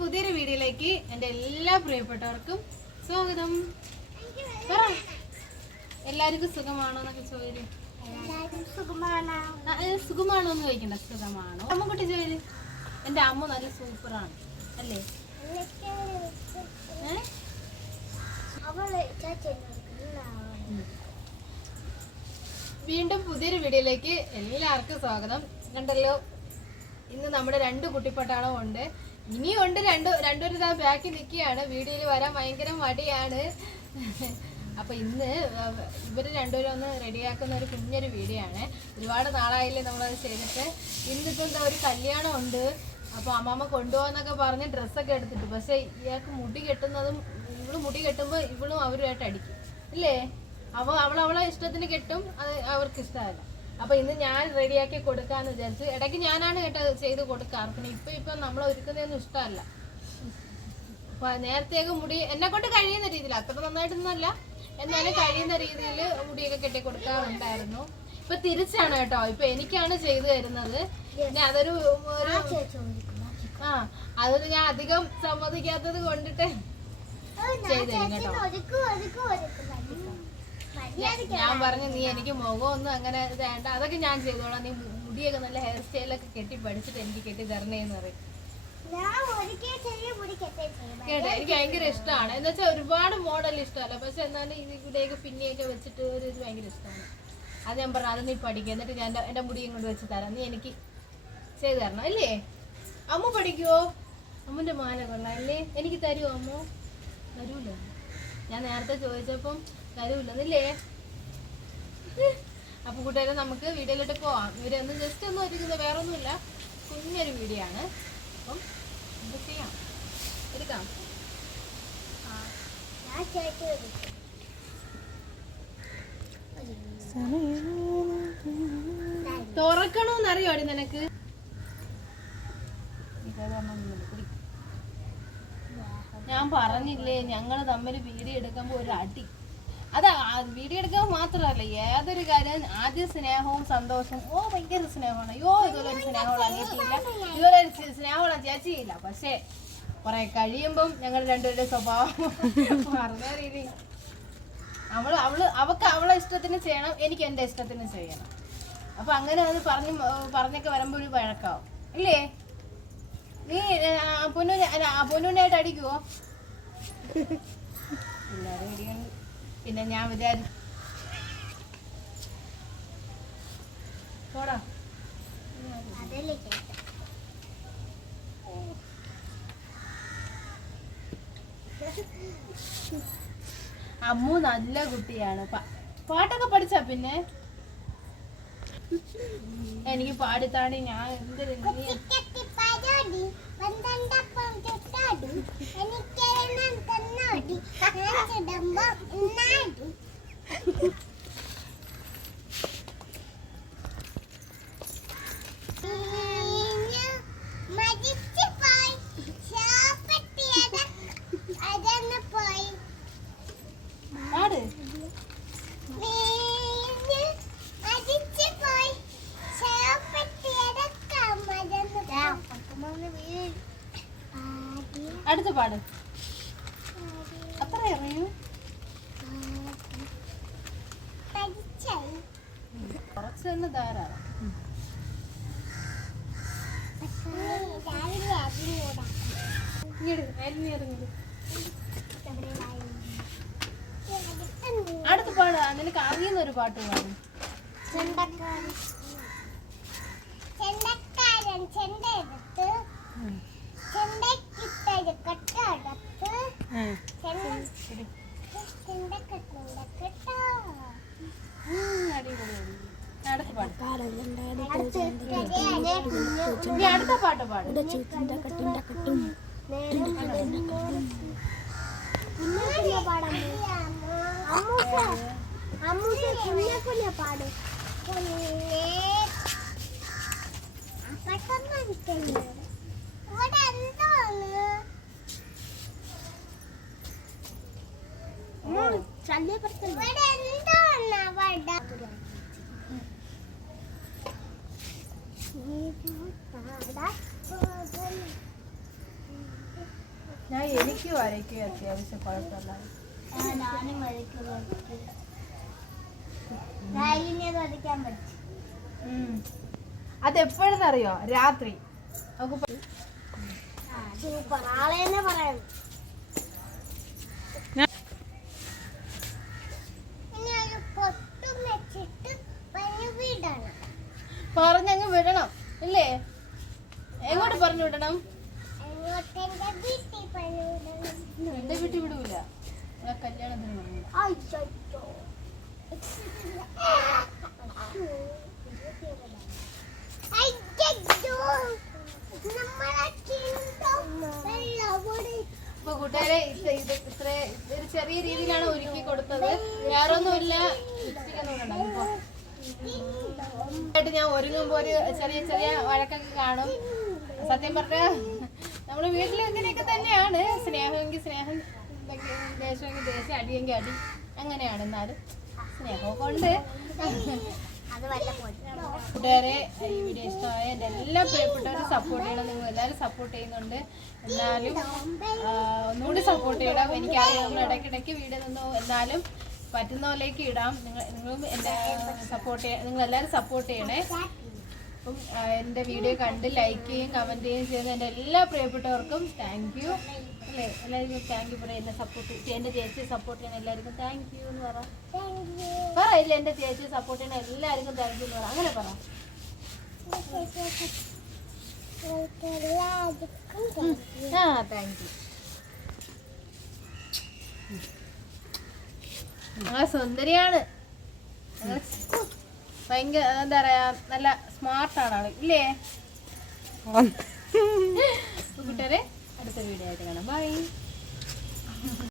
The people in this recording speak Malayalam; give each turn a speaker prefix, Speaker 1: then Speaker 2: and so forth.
Speaker 1: പുതിയൊരു വീഡിയോയിലേക്ക് എന്റെ എല്ലാ പ്രിയപ്പെട്ടവർക്കും സ്വാഗതം. പറ. എല്ലാവർക്കും സുഖമാണോ എന്നൊക്കെ ചോദിച്ചു സുഖമാണോ? എന്ന് ചോദിക്കണ്ട. സുഖമാണോ? അമ്മക്കുട്ടി ചോദിച്ചു എന്റെ അമ്മ നല്ല സൂപ്പറാണ്. അല്ലേ? വീണ്ടും പുതിയൊരു വീഡിയോയിലേക്ക് എല്ലാവർക്കും സ്വാഗതം. കണ്ടല്ലോ? ഇന്ന് നമ്മുടെ രണ്ട് കുട്ടിപ്പട്ടാളം ഉണ്ട്. ഇനിയും ഉണ്ട് രണ്ടു രണ്ടുപേരും ഇതാ ബാക്കി നിൽക്കുകയാണ്. വീഡിയോയിൽ വരാൻ ഭയങ്കര മടിയാണ്. അപ്പൊ ഇന്ന് ഇവർ രണ്ടുപേരും ഒന്ന് റെഡിയാക്കുന്ന ഒരു കുഞ്ഞൊരു വീഡിയോ ആണ് ഒരുപാട് നാളായില്ലേ നമ്മളത് ചെയ്തിട്ട്. ഇന്നിപ്പോ എന്താ ഒരു കല്യാണം ഉണ്ട് അപ്പൊ അമ്മാമ്മ കൊണ്ടുപോകാന്നൊക്കെ പറഞ്ഞ് ഡ്രസ്സൊക്കെ എടുത്തിട്ട്. പക്ഷെ ഇയാൾക്ക് മുടി കെട്ടുന്നതും ഇവൾ മുടി കെട്ടുമ്പോൾ ഇവളും അവരുമായിട്ട് അടിക്കും. ഇല്ലേ? അവ അവൾ അവളെ ഇഷ്ടത്തിന് കെട്ടും. അത് അവർക്ക് ഇഷ്ടമല്ല. അപ്പൊ ഇന്ന് ഞാൻ റെഡിയാക്കി കൊടുക്കാന്ന് വിചാരിച്ചു. ഇടയ്ക്ക് ഞാനാണ് കേട്ടത് ചെയ്ത് കൊടുക്കാറ്. പിന്നെ ഇപ്പൊ ഇപ്പൊ നമ്മൾ ഒരുക്കുന്നതൊന്നും ഇഷ്ടമല്ല. നേരത്തേക്ക് മുടി എന്നെ കൊണ്ട് കഴിയുന്ന രീതിയിൽ അത്ര നന്നായിട്ടൊന്നുമല്ല. എന്നാലും കഴിയുന്ന രീതിയിൽ മുടിയൊക്കെ കെട്ടി കൊടുക്കാറുണ്ടായിരുന്നു. ഇപ്പൊ തിരിച്ചാണ് കേട്ടോ. ഇപ്പൊ എനിക്കാണ് ചെയ്തു തരുന്നത്. പിന്നെ അതൊരു ആ അതൊരു ഞാൻ അധികം സമ്മതിക്കാത്തത് കൊണ്ടിട്ട് ചെയ്തു തരും കേട്ടോ. ഞാൻ പറഞ്ഞു നീ എനിക്ക് മുഖമൊന്നും അങ്ങനെ വേണ്ട. അതൊക്കെ ഞാൻ ചെയ്തോളാം. നീ മുടിയൊക്കെ നല്ല ഹെയർ സ്റ്റൈലൊക്കെ കെട്ടി പഠിച്ചിട്ട് എനിക്ക് കെട്ടി തരണേന്ന് പറയും. കേട്ടോ എനിക്ക് ഭയങ്കര ഇഷ്ടമാണ്. എന്ന് വെച്ചാൽ ഒരുപാട് മോഡൽ ഇഷ്ടമല്ല. പക്ഷെ എന്നാലും ഇവിടെയൊക്കെ പിന്നെയൊക്കെ വെച്ചിട്ട് ഒരു ഇത് ഭയങ്കര ഇഷ്ടമാണ്. അത് ഞാൻ പറഞ്ഞു അത് നീ പഠിക്കുക എന്നിട്ട് ഞാൻ എന്റെ എന്റെ മുടിയും കൊണ്ട് വെച്ച് തരാം. നീ എനിക്ക് ചെയ്തു തരണം. അല്ലേ? അമ്മ പഠിക്കുവോ? അമ്മന്റെ മാല കൊള്ളാം. അല്ലേ? എനിക്ക് തരുമോ അമ്മ? തരൂല. ഞാൻ നേരത്തെ ചോദിച്ചപ്പം തരൂലെന്നില്ലേ അപ്പൊ കൂട്ടുകാരെ നമുക്ക് വീഡിയോയിലോട്ട് പോവാം. ഇവരൊന്ന് ജസ്റ്റ് ഒന്നും ഒരുക്കുന്നത് വേറെ ഒന്നുമില്ല കുഞ്ഞൊരു വീഡിയോ ആണ്. അപ്പം എന്ത് ചെയ്യാം. എടുക്കാം. തുറക്കണോന്നറിയോടി നിനക്ക്? ഞാൻ പറഞ്ഞില്ലേ ഞങ്ങൾ തമ്മിൽ വീഡിയോ എടുക്കുമ്പോ ഒരു അടി. അതാ വീഡിയോ എടുക്കുമ്പോൾ മാത്രമല്ല ഏതൊരു കാര്യം ആദ്യം സ്നേഹവും സന്തോഷവും ഓ ഭയങ്കര സ്നേഹമാണ്. അയ്യോ ഇതുപോലെ ഒരു സ്നേഹമുള്ള അനിയത്തിയില്ല ഇതുപോലെ ഒരു സ്നേഹമുള്ള ചേച്ചിയില്ല. പക്ഷേ കുറെ കഴിയുമ്പം ഞങ്ങൾ രണ്ടുപേരുടെ സ്വഭാവം മാറുന്ന രീതി. അവൾ അവൾ അവക്ക് അവളെ ഇഷ്ടത്തിന് ചെയ്യണം എനിക്ക് എന്റെ ഇഷ്ടത്തിന് ചെയ്യണം. അപ്പൊ അങ്ങനെ അത് പറഞ്ഞ് പറഞ്ഞൊക്കെ വരുമ്പോ ഒരു വഴക്കാവും. ഇല്ലേ? നീ പൊന്നൂനെ പൊന്നൂനായിട്ട് അടിക്കുവോ? എല്ലാരും അടിക്കണം പിന്നെ ഞാൻ വിചാരിച്ചു പോടാ. അമ്മു നല്ല കുട്ടിയാണ്. പാട്ടൊക്കെ പഠിച്ചാ പിന്നെ? എനിക്ക് പാടിത്താണി ഞാൻ എന്തൊരു അടുത്ത പാട്. അത്ര അറിയൂ. കുറച്ച് തന്നെ ധാരാളം. അടുത്ത പാട്. നിനക്ക് അറിയുന്ന ഒരു പാട്ട് പാടും. അടുത്ത പാട്ട്. നീ അടുത്ത പാട്ട് പാട്.
Speaker 2: പാടും പെട്ടെന്ന്
Speaker 1: ഞാൻ എനിക്ക് വരയ്ക്കുക അത്യാവശ്യം കുഴപ്പമില്ല.
Speaker 2: ഞാനും വരയ്ക്കാൻ
Speaker 1: അതെപ്പോഴെന്നറിയോ? രാത്രി. നമുക്ക്
Speaker 2: സൂപ്പർ ആളെ തന്നെ വീടാണ്.
Speaker 1: പറഞ്ഞങ്ങ് വിടണം ഇല്ലേ? എങ്ങോട്ട് പറഞ്ഞു വിടണം? എന്റെ വീട്ടിൽ വിടൂല. കല്യാണത്തിന് പറഞ്ഞു
Speaker 2: അയ്യോ
Speaker 1: കൂട്ടുകാരെ ഇത് ഇത് ഇത്ര ഒരു ചെറിയ രീതിയിലാണ് ഒരുക്കി കൊടുത്തത്. വേറൊന്നുമില്ല ലിപ്സ്റ്റിക് ഒന്നും ഇപ്പൊ ഞാൻ ഒരുങ്ങുമ്പോ ഒരു ചെറിയ ചെറിയ വഴക്കൊക്കെ കാണും. സത്യം പറഞ്ഞ നമ്മൾ വീട്ടിൽ അങ്ങനെയൊക്കെ തന്നെയാണ്. സ്നേഹമെങ്കിൽ സ്നേഹം ദേശമെങ്കിൽ ദേശം അടിയെങ്കിൽ അടി അങ്ങനെയാണ് എന്നാലും സ്നേഹമൊക്കെ ഉണ്ട്. കൂട്ടുകാരെ ഈ വീഡിയോ ഇഷ്ടമായ എന്റെ എല്ലാ പ്രിയപ്പെട്ടവരും സപ്പോർട്ട് ചെയ്യണം നിങ്ങൾ എല്ലാവരും സപ്പോർട്ട് ചെയ്യുന്നുണ്ട്. എന്നാലും ഒന്നുകൂടി സപ്പോർട്ട് ചെയ്യണം. എനിക്കറിയാം നമ്മൾ ഇടയ്ക്കിടയ്ക്ക് വീഡിയോ നിന്നു എന്നാലും പറ്റുന്ന പോലേക്ക് ഇടാം. നിങ്ങൾ നിങ്ങളും എന്റെ സപ്പോർട്ട് ചെയ്യ നിങ്ങൾ എല്ലാവരും സപ്പോർട്ട് ചെയ്യണേ. അപ്പം എന്റെ വീഡിയോ കണ്ട് ലൈക്ക് ചെയ്യും കമന്റ് ചെയ്യുകയും ചെയ്യുന്ന എന്റെ എല്ലാ പ്രിയപ്പെട്ടവർക്കും താങ്ക് യു അല്ലേ? എല്ലാവർക്കും താങ്ക് യു പറയാം എന്നെ സപ്പോർട്ട് എന്റെ ചേച്ചിയെ സപ്പോർട്ട് ചെയ്യണം എല്ലാവർക്കും താങ്ക് യു എന്ന് പറ. പറ എന്റെ എന്റെ ചേച്ചിയെ സപ്പോർട്ട് ചെയ്യണ എല്ലാവർക്കും താങ്ക് യു പറ. അങ്ങനെ പറ. ആ താങ്ക് യു ആ സുന്ദരിയാണ്. ഭയങ്കര എന്താ പറയാ നല്ല സ്മാർട്ടാണ് ആൾ ഇല്ലേ? കൂട്ടുകാരെ അടുത്ത വീഡിയോ ആയിട്ട് കാണാം. ബൈ